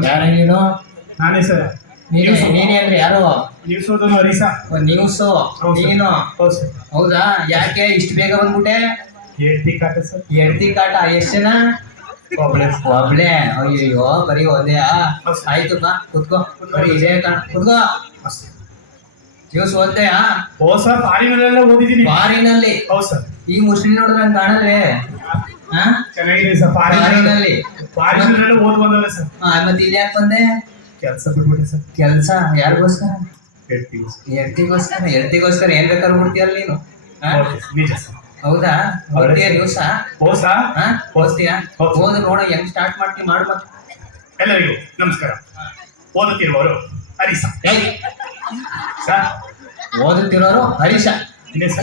ಯಾರ ನೀನು? ನಾನೇ ಸರ್. ನೀನೇ ಅಂದ್ರೆ ಯಾರು? ನ್ಯೂಸ್ ಓದೋನು ಹರೀಶ. ನ್ಯೂಸ್ ಹೌದು ಸರ್. ನೀನು? ಹೌದು ಸರ್. ಹೌದಾ? ಯಾಕೆ ಇಷ್ಟು ಬೇಗ ಬಂದ್ಬಿಟ್ಟೆ? ಹೇಳ್ತಿ ಕಾಟ ಸರ್. ಎಡ್ತಿ ಕಾಟ ಎಷ್ಟು ಜನ? ಒಬ್ಳೆ. ಒಬ್ಳೆ? ಅಯ್ಯೋ ಬರೀ ಒಂದೇ. ಆಯ್ತು ಬಾ ಕುತ್ಕೋ. ಬರೀ ಇದೇ ಕಾಣ ಕುತ್ಕೋ. ನ್ಯೂಸ್ ಓದ್ತೆಯಾ? ಓ ಸರ್, ಫಾರಿನಲ್ಲೆಲ್ಲ ಓದಿದ್ದೀನಿ. ಫಾರಿನಲ್ಲಿ? ಹೌದು ಸರ್. ಈ ಮುಸ್ಲಿಂ ನೋಡಿದ್ರೆ ನಂಗೆ ಕಾಣಲ್ವೇ? ಚೆನ್ನಾಗಿದೆ ಸರ್. ಫಾರಿನಲ್ಲಿ ಫಾರಿನಲ್ಲೆಲ್ಲ ಓದ್ ಬಂದಲ್ಲ ಸರ್. ಮತ್ತೆ ಇಲ್ಲಿ ಯಾಕೆ ಬಂದೆ? ಕೆಲಸ ಬಿಟ್ಬಿಟ್ಟೆ ಸರ್. ಕೆಲಸ ಯಾರಿಗೋಸ್ಕರ? ಹೇಳ್ತೀವಿ. ಎಡ್ತಿಗೋಸ್ಕರ ಏನ್ ಬೇಕಾದ್ರೂ ಬಿಡ್ತೀಯಲ್ಲ ನೀನು? ನಿಜ ಸರ್. ಹೌದಾ? ಓದ್ತೀಯ ನ್ಯೂಸ? ಓ ಸರ್. ಓದ್ತೀಯಾ? ಓದು ನೋಡ ಹೆಂಗ್ ಸ್ಟಾರ್ಟ್ ಮಾಡ್ತೀವಿ ಮಾಡು ಮತ್ತೆ. ಎಲ್ಲರಿಗೂ ನಮಸ್ಕಾರ. ಓದುತ್ತಿರುವವರು ಹರೀಶ ಸರ್. ಓದುತ್ತಿರೋರು ಹರೀಶ.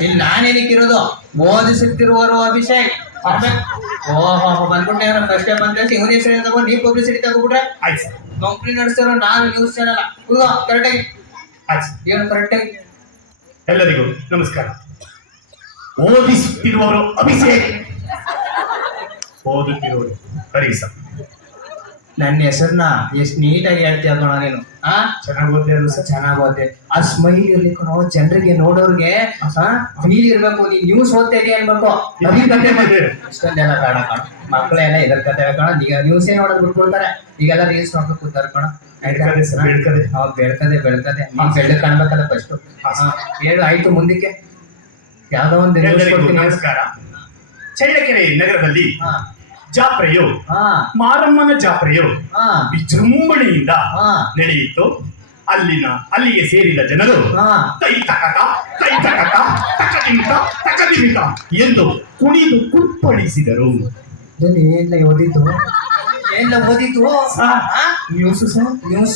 ಇಲ್ಲಿ ನಾನೇನಕ್ಕಿರೋದು? ಓದಿಸುತ್ತಿರುವರು ಅಭಿಷೇಕ್. ಓಹೋ ಬಂದ್ಬಿಟ್ಟೆ. ಫಸ್ಟ್ ಬಂದ್ರೆ ಇವನ ಹೆಸರು ತಗೊಂಡು ನೀವು ಪಬ್ಲಿಸಿಟಿ ತಗೋಬಿಟ್ರೆ ಆಯ್ತು ಸರ್. ಕಂಪ್ನಿ ನಡೆಸ್ತಾರೋ ನಾನು ನ್ಯೂಸ್ ಚಾನಲ್ ಕರೆಕ್ಟಾಗಿ ಆಯ್ತು ಏನು ಕರೆಕ್ಟಾಗಿ. ಎಲ್ಲರಿಗೂ ನಮಸ್ಕಾರ. ಓದಿಸುತ್ತಿರುವವರು ಅಭಿಷೇಕ್, ಓದುತ್ತಿರುವರು ಹರೀಶ. ನನ್ನ ಹೆಸರನ್ನ ಎಷ್ಟು ನೀಟಾಗಿ ಹೇಳ್ತೀಯ ಕಣೋ ನೀನು. ಚೆನ್ನಾಗಿ ಓದ್ತಿರೋದು ಸರ್. ಚೆನ್ನಾಗಿ ಓದ್ತೆ. ಆ ಸ್ಮೈಲ್ ಇರ್ಲಿ ಕಣೋ, ಜನರಿಗೆ ನೋಡೋರ್ಗೆ ಫೀಲ್ ಇರ್ಬೇಕು. ನೀನ್ ನ್ಯೂಸ್ ಓದ್ತಾ ಇದೀಯ ಅನ್ಬೇಕು. ಇಷ್ಟೊಂದೆಲ್ಲ ಬೇಡ ಕಣ. ಮಕ್ಕಳೆಲ್ಲ ಇದ್ರ ಕತೆ ಕಣ. ಈಗ ನ್ಯೂಸೇ ನೋಡೋದು ಬಿಟ್ಕೊಳ್ತಾರೆ. ಈಗೆಲ್ಲ ರೀಲ್ಸ್ ನೋಡ್ಕೊಂಡು ಕೂತಾರೆ ಕಣ. ಬೆಳ್ಕದೆ. ಹೌದು ಬೆಳ್ಕದೆ. ನೀನ್ ಬೆಳ್ಳಗ್ ಕಾಣ್ಬೇಕಲ್ಲ ಫಸ್ಟ್. ಹೇಳು ಆಯ್ತು ಮುಂದಕ್ಕೆ. ಯಾವ್ದೋ ಒಂದು ನಮಸ್ಕಾರ. ಚಳ್ಳಕೆರೆ ನಗರದಲ್ಲಿ ಜಾತ್ರೆಯು, ಮಾರಮ್ಮನ ಜಾತ್ರೆಯು ವಿಜೃಂಭಣೆಯಿಂದ ನಡೆಯಿತು. ಅಲ್ಲಿಗೆ ಸೇರಿದ ಜನರು ತೈ ತಕತ ತಕದಿಮಿತ ಎಂದು ಕುಣಿದು ಕುಪ್ಪಳಿಸಿದರು. ಎಲ್ಲ ಓದಿದ್ದು ನ್ಯೂಸ್ ಸರ್. ನ್ಯೂಸ್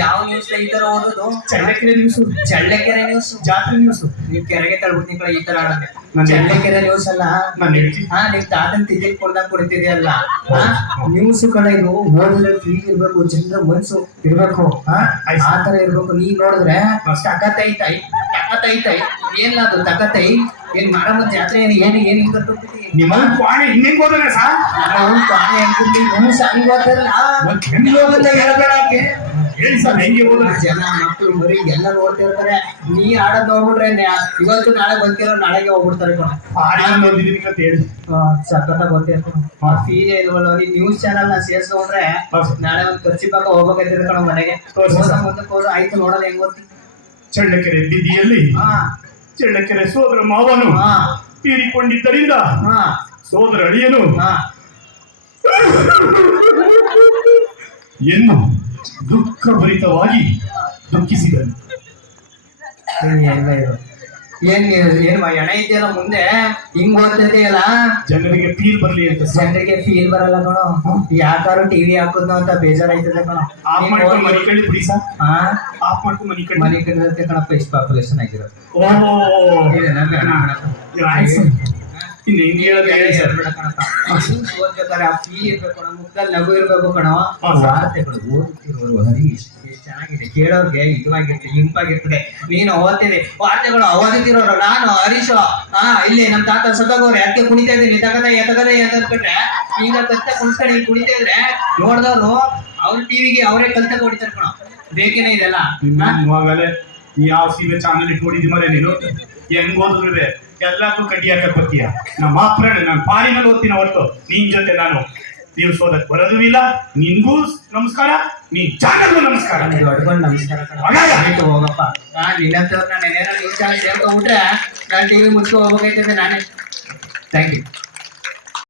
ಯಾವ ನ್ಯೂಸ್ ಈ ತರ ಓದೋದು? ಚಳ್ಳಕೆರೆ ನ್ಯೂಸ್. ಚಳ್ಳಕೆರೆ ನ್ಯೂಸ್, ಜಾತ್ರೆ ನ್ಯೂಸ್. ನೀವ್ ಕೆರೆಗೆ ತಳ್ಬಿಟ್ಟು ನಿಂಗಳ ಈ ತರ ಚಳ್ಳಕೆರೆ ನ್ಯೂಸ್ ಅಲ್ಲ. ನೀವ್ ತಾತನ್ ತಿದ್ದಿ ಕೊಡ್ದಂಗ್ ಕೊಡ್ತಿದ್ಯಲ್ಲ ನ್ಯೂಸ್ ಕಡೆ. ಇದು ಓದಿದ್ರೆ ಫೀಲ್ ಇರ್ಬೇಕು, ಜನರ ಮನ್ಸು ಇರ್ಬೇಕು. ಆ ತರ ಇರ್ಬೇಕು. ನೀವ್ ನೋಡಿದ್ರೆ ತಕತೈತೈ ಏನ್ ಅದು ತಕತೈ? ಏನ್ ಮಾಡಮ್ಮ ಜಾತ್ರೆ ಏನ್ ಹಿಂಗಟ್ಟುಬಿಟ್ಟಿ ನಿಮ್ಮ ಪಾಣಿ ಹಿಂಗೆ ಹೋದ್ರೆ ಸರ್. ಪಾಣಿ ಅನ್ಬಿಟ್ಟು ನ್ಯೂಸ್ ಹಂಗ ಓದ್ತಾರಲ್ಲ ಹೇಳ್ಬೇಡಕ್ಕೆ. ಹೇಳಿ ಸರ್, ಹೆಂಗೆ ಹೋದ್ರೆ ಜನ ಮಕ್ಕಳು ಮರಿ ಎಲ್ಲ ನೋಡ್ತಾ ಇರ್ತಾರೆ. ನೀ ಆಡೋದ್ ನೋಡ್ಬಿಟ್ರೆ ಇವತ್ತು ನಾಳೆ ಬಂತಿರೋ ನಾಳೆಗೆ ಹೋಗ್ಬಿಡ್ತಾರೆ ಕಣ. ಸಖತ್ತ ಗೊತ್ತಿರ್ತಾನೆ ಫೀಲ್ ಇಲ್ವಲ್ಲ. ನೀನ್ ನ್ಯೂಸ್ ಚಾನಲ್ ನ ಸೇರ್ಸ್ಕೊಂಡ್ರೆ ನಾಳೆ ಒಂದ್ ಖರ್ಚಿ ಪಕ್ಕ ಹೋಗ್ಬೇಕಾಯ್ತದೆ ಕಣ ಮನೆಗೆ. ಮುಂದಕ್ಕೆ ಹೋದ್ರೆ ಆಯ್ತು ನೋಡೋದು ಹೆಂಗ್ ಗೊತ್ತಿ. ಚಳ್ಳಕೆರೆ ಬೀದಿಯಲ್ಲಿ ಚಳ್ಳಕೆರೆ ಸೋದರ ಮಾವನು ತೀರಿಕೊಂಡಿದ್ದರಿಂದ ಸೋದರ ಅಳಿಯನು ಎಂದು ದುಃಖಭರಿತವಾಗಿ ದುಃಖಿಸಿದನು. ಏನ್ ಎಣ ಇದೆಯಲ್ಲ ಮುಂದೆ ಹಿಂಗ್ ಓದ್ತಿದೆಯಲ್ಲ. ಜನರಿಗೆ ಫೀಲ್ ಬರ್ಲಿ ಅಂತ. ಜನರಿಗೆ ಫೀಲ್ ಬರಲ್ಲ ಕಣೋ. ಯಾಕಾರು ಟಿವಿ ಹಾಕುದು ಅಂತ ಬೇಜಾರಾಯ್ತದೆ ಕಣೋ. ಮನಿ ಕಳಿ ಬಿಡಿ ಸರ್. ಆಫ್ ಮಾಡ್ಕೊಂಡು ಮನಿ ಕಳಿರುತ್ತೆ ಕಣಪ್ಪ. ಇಷ್ಟು ಪಾಪ್ಯುಲೇಷನ್ ಆಗಿರೋದು. ಇನ್ನು ಹಿಂಗೆ ಓದ್ಬೇಕಾದ್ರೆ ಆ ಫೀಲ್ ಇರ್ಬೇಕು ಕಣ. ಮುಖದಲ್ಲಿ ನಗು ಇರ್ಬೇಕು ಕಣೋ. ವಾರ್ತೆಗಳು ಓದುತ್ತಿರುವರು ಹರೀಶ್ ಎಷ್ಟು ಚೆನ್ನಾಗಿದೆ, ಕೇಳೋರ್ಗೆ ಇಷ್ಟವಾಗಿರ್ತದೆ, ಇಂಪಾಗಿರ್ತದೆ. ನೀನು ಓದ್ತಿದೆ ವಾರ್ತೆಗಳು ಓದುತ್ತಿರೋರು ನಾನು ಹರೀಶ್. ಇಲ್ಲಿ ನಮ್ ತಾತ ಸತ್ತೋಗೋರು ಯಾಕೆ ಕುಣಿತಾ ಇದ್ದೀನಿ ತಗದೆ ಎತ್ಕೊಂಡ್ರೆ ಈಗ ಕತ್ತ ಕುಣಿಸ್ಕೊಂಡು ಕುಣಿತಾ ಇದ್ರೆ ನೋಡ್ದವ್ರು ಅವ್ರ ಟಿವಿಗೆ ಅವರೇ ಕಲ್ತ ಹೊಡಿತಾರೆ ಕಣ. ಬೇಕೇನೆ ಇದೆಲ್ಲ. ಇವಾಗಲೇ ಯಾವ ಸೀವೆ ಚಾನಲ್ ಇಟ್ಕೊಂಡಿದ್ದಿ ಮರೆ ನೀನು. ಹೆಂಗ್ ಓದಿದ್ರೆ ಎಲ್ಲಕ್ಕೂ ಕಡ್ಡಿ ಹಾಕಕ್ ಬರ್ತೀಯ. ನಮ್ಮ ಅಪ್ರಾಣ ನಾನು ಪಾರಿನಲ್ಲಿ ಓದ್ತೀನಿ ಹೊರತು ನಿನ್ ಜೊತೆ ನಾನು ನ್ಯೂಸ್ ಓದಕ್ ಬರೋದು ಇಲ್ಲ. ನಿನ್ಗೂ ನಮಸ್ಕಾರ, ನೀನ್ ಚಾನಲ್ಗೂ ನಮಸ್ಕಾರ. ನಮಸ್ಕಾರ ಹೋಗಪ್ಪ. ನಿನ್ನಂತವ್ರು ನಾನು ಏನಾದ್ರು ನ್ಯೂಸ್ ಚಾನಲ್ ಸೇರ್ಕೊಂಡ್ಬಿಟ್ರೆ ನಾನು ಟಿವಿ ಮುಚ್ಕೊ ಹೋಗ್ಬೇಕಾಯ್ತದೆ ನಾನೇ. Thank you.